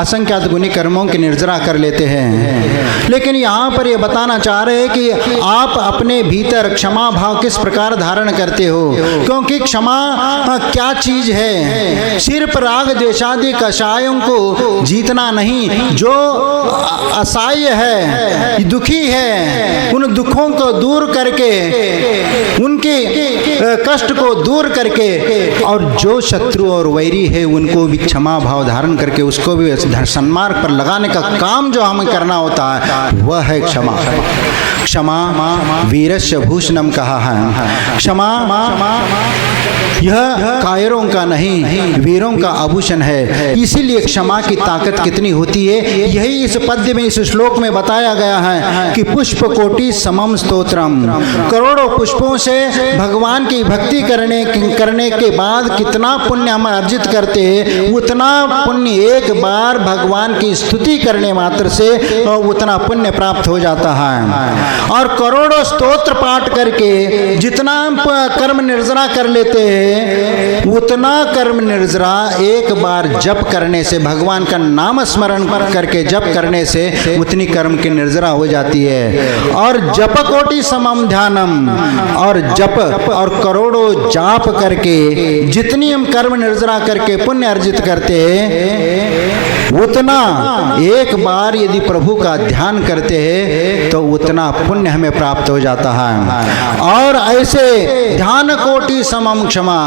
असंख्यात गुनी कर्मों की निर्जरा कर लेते हैं। लेकिन यहाँ पर ये बताना चाह रहे हैं कि आप अपने भीतर क्षमा भाव किस प्रकार धारण करते हो, क्योंकि क्षमा क्या चीज है। सिर्फ राग द्वेषादि कषायों को जीतना नहीं, जो असहाय है, दुखी है, उन दुखों को दूर करके, उनके कष्ट को दूर करके, और जो शत्रु और वैरी है उनको भी क्षमा भाव धारण करके उसको भी सन्मार्ग पर लगाने का काम जो हमें करना होता है वह है क्षमा। क्षमा वीरस्य भूषणम कहा है। क्षमा यह कायरों का नहीं, वीरों का आभूषण है। इसीलिए क्षमा की ताकत कितनी होती है, यही इस पद्य में, इस श्लोक में बताया गया है कि पुष्प कोटि समम स्तोत्रम। करोड़ों पुष्पों से भगवान की भक्ति करने के बाद कितना पुण्य हम अर्जित करते हैं, उतना पुण्य एक बार भगवान की स्तुति करने मात्र से उतना पुण्य प्राप्त हो जाता है। और करोड़ों स्तोत्र पाठ करके जितना कर्म निर्जरा कर लेते हैं, उतना कर्म निर्जरा एक बार जप करने से, भगवान का नाम स्मरण करके जप करने से उतनी कर्म की निर्जरा हो जाती है। और जप कोटि समम ध्यानम, और जप और करोड़ों जाप करके जितनी हम कर्म निर्जरा करके पुण्य अर्जित करते हैं, उतना एक बार यदि प्रभु का ध्यान करते हैं तो उतना पुण्य हमें प्राप्त हो जाता है। और ऐसे ध्यान कोटि समम क्षमा,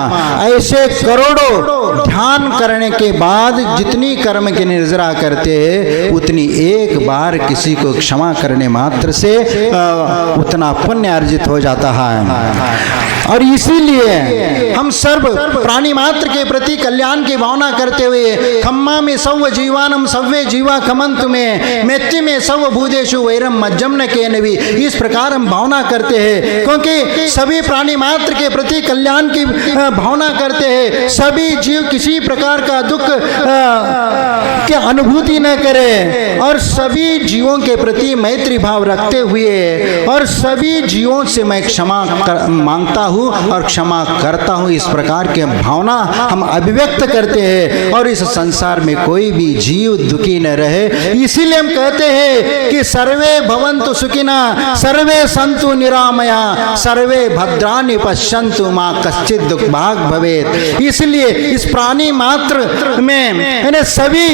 ऐसे करोड़ों ध्यान करने के बाद जितनी कर्म की निर्जरा करते हैं, उतनी एक बार किसी को क्षमा करने मात्र से उतना पुण्य अर्जित हो जाता है। और इसीलिए हम सर्व प्राणी मात्र के प्रति कल्याण की भावना करते हुए खम्मा में सव जीवानम सव्वे जीवा खमंतु में मैत्ति में सव भूदेशु वैरम मज्जम न के नवी, इस प्रकार हम भावना करते हैं। क्योंकि सभी प्राणी मात्र के प्रति कल्याण की भावना करते हैं, सभी जीव किसी प्रकार का दुख की अनुभूति न करे, और सभी जीवों के प्रति मैत्री भाव रखते हुए और सभी जीवों से मैं क्षमा मांगता हूँ और क्षमा करता हूँ, इस प्रकार की भावना हम अभिव्यक्त करते हैं। और इस संसार में कोई भी जीव दुखी न रहे, इसीलिए हम कहते हैं कि सर्वे भवन्तु सुखिना सर्वे सन्तु निरामया सर्वे भद्राणि पश्यन्तु मा कश्चित् दुर्भाग् भवेत्। इसलिए इस प्राणी मात्र में सभी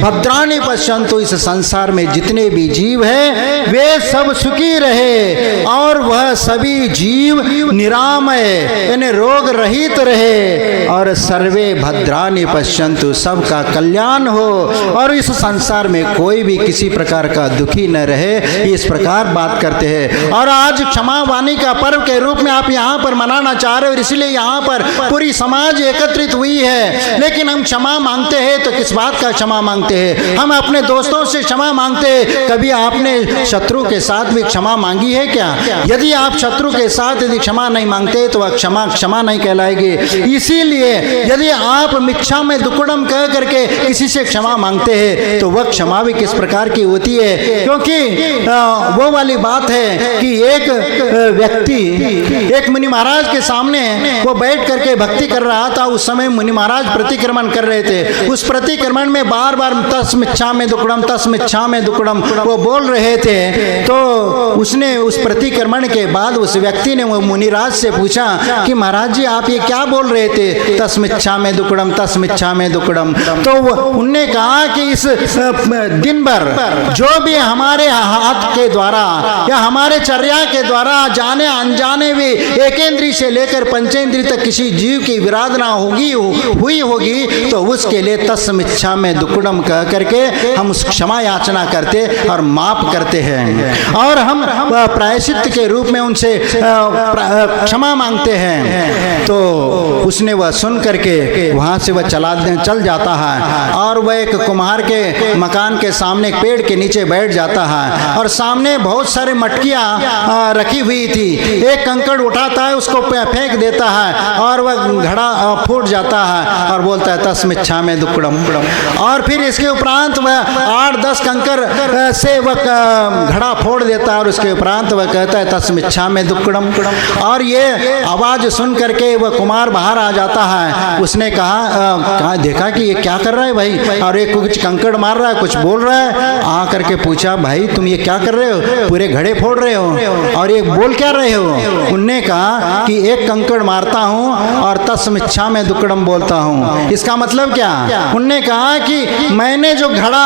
भद्राणि पश्यन्तु, इस संसार में जितने भी जीव हैं वे सब सुखी रहे, और वह सभी जीव निरामय यानी रोग रहित रहे, और सर्वे भद्राणि पश्यन्तु, सबका कल्याण हो, और इस संसार में कोई भी किसी प्रकार का दुखी न रहे, इस प्रकार बात करते हैं। और आज क्षमा वाणी का पर्व के रूप में आप यहाँ पर मनाना चाह रहे हो, इसलिए यहाँ पर पूरी समाज एकत्रित हुई है। लेकिन हम क्षमा मांगते हैं तो किस बात का क्षमा मांगते हैं? हम अपने दोस्तों से क्षमा मांगते हैं। कभी आपने शत्रु के साथ भी क्षमा मांगी है क्या? यदि आप शत्रु के साथ यदि क्षमा नहीं मांगते तो वह क्षमा नहीं कहलाएगी। इसीलिए यदि आप मिच्छा में दुक्कड़म कह करके किसी से क्षमा मांगते हैं तो वह क्षमा भी किस प्रकार की होती है? क्योंकि वो वाली बात है कि एक व्यक्ति एक मुनि महाराज के सामने वो बैठ करके भक्ति कर रहा था। उस समय मुनि महाराज प्रतिक्रमण कर रहे थे। उस प्रतिक्रमण में बार बार तस मिच्छा में दुक्कड़म, तस मिच्छा में दुक्कड़म वो बोल रहे थे। तो उसने उस प्रतिक्रमण के बाद उस व्यक्ति ने वो मुनिराज से पूछा कि महाराज जी आप ये क्या बोल रहे थे, तस्मिच्छा में दुक्कड़म, तस्मिच्छा में दुक्कड़म। तो उनने कहा कि इस दिन भर जो भी हमारे हाथ के द्वारा या हमारे चर्या के द्वारा जाने अनजाने भी एकेंद्री से लेकर पंचेंद्री तक किसी जीव की विराधना हुई होगी तो उसके लिए तस्मिच्छा में दुक्कड़म कह करके हम उस क्षमा याचना करते और माफ करते हैं, और हम प्रायश्चित के रूप में उनसे क्षमा मांगते हैं। तो उसने वह सुन करके वहाँ से वह चल जाता है, और वह एक कुम्हार के मकान के सामने एक पेड़ के नीचे बैठ जाता है, और सामने बहुत सारे मटकियाँ रखी हुई थी। एक कंकड़ उठाता है, उसको फेंक देता है, और वह घड़ा फूट जाता है और बोलता है तस्मिच्छा में दुक्कड़म। और फिर इसके उपरांत वह 8-10 कंकड़ से वह घड़ा फोड़ देता है, और उसके उपरांत वह कहता है तस्मिच्छा में दुक्कड़म। और ये आवाज सुन करके वह कुमार बाहर आ जाता है। उसने कहा देखा कि ये क्या कर रहा है भाई, और एक कुछ कंकड़ मार रहा है, कुछ बोल रहा है। आ करके पूछा, भाई तुम ये क्या कर रहे हो, पूरे घड़े फोड़ रहे हो और ये बोल क्या रहे हो? उनने कहा कि एक कंकड़ मारता हूँ और तस्मिच्छा में दुक्कड़म बोलता हूँ। इसका मतलब क्या? उनने कहा कि मैंने जो घड़ा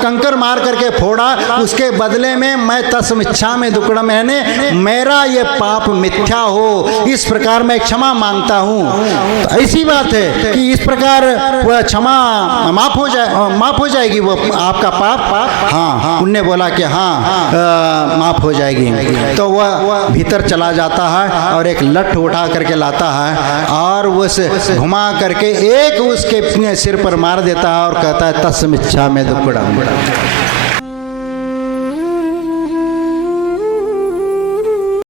कंकड़ मार करके फोड़ा, उसके बदले में मैं तस्मिच्छा में दुक्कड़म, यानी मेरा ये पाप मिथ्या हो, इस प्रकार मैं क्षमा मांगता हूँ। तो ऐसी बात है कि इस प्रकार वह क्षमा माफ हो जाएगी वो आपका पाप। हाँ, उनने बोला कि हाँ माफ हो जाएगी। तो वह भीतर चला जाता है और एक लठ उठा करके लाता है और उस घुमा करके एक उसके सिर पर मार देता है और कहता है तस्मिच्छा में दुक्कड़म।